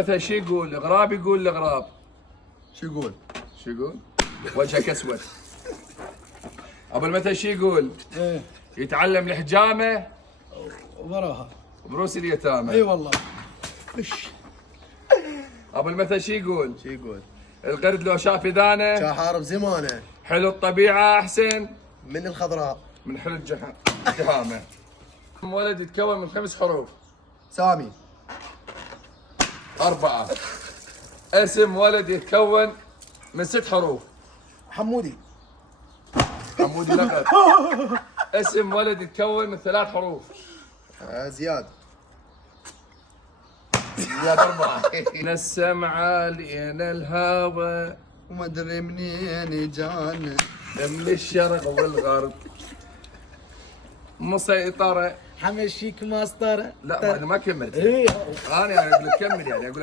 مثلا شو يقول الغراب؟ يقول الغراب شو يقول؟ شو يقول؟ وجهك اسود. ابو المثل شو يقول؟ ايه يتعلم الحجامه وراها. بروس اليتامى. اي والله. وش؟ ابو المثل شو يقول؟ شو يقول؟ القرد لو شاف اذانه كان حارب زمانه حلو الطبيعه احسن من الخضراء. من حلو الجهامه. ولد يتكون من 5 حروف. سامي. 4. اسم ولد يتكون من 6 حروف. حمودي. حمودي لقب. اسم ولد يتكون من 3 حروف. زياد. زياد 4. من السمعة لين الهوى وما ادري منين جانا. من الشرق والغرب مسيطرة. حمشيك مسطره. لا انا ما كملت. ايه انا اقول لك كمل، يعني اقول لك